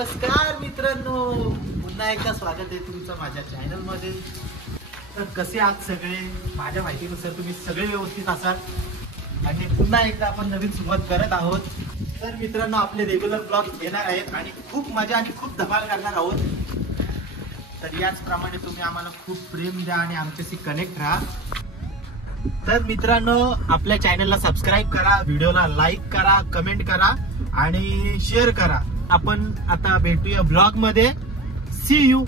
नमस्कार मित्रांनो, पुन्हा एकदा स्वागत आहे तुमचं माझ्या चॅनल मध्ये। तर कसे आहात सगळे? माझ्या माहितीनुसार तुम्ही सगळे व्यवस्थित असाल आणि पुन्हा एकदा आपण नवीन सुरुवात करत आहोत। तर मित्रांनो, आपले रेग्युलर ब्लॉग येणार आहेत आणि खूप मजा आणि खूप धमाल करणार आहोत। तर याचप्रमाणे तुम्ही आम्हाला खूप प्रेम द्या आणि आमच्याशी कनेक्ट राहा। तर मित्रांनो, आपल्या चॅनलला सबस्क्राइब करा, व्हिडिओला लाईक करा, कमेंट करा आणि शेअर करा। आपण आता भेटूया ब्लॉग मध्ये। सी यू।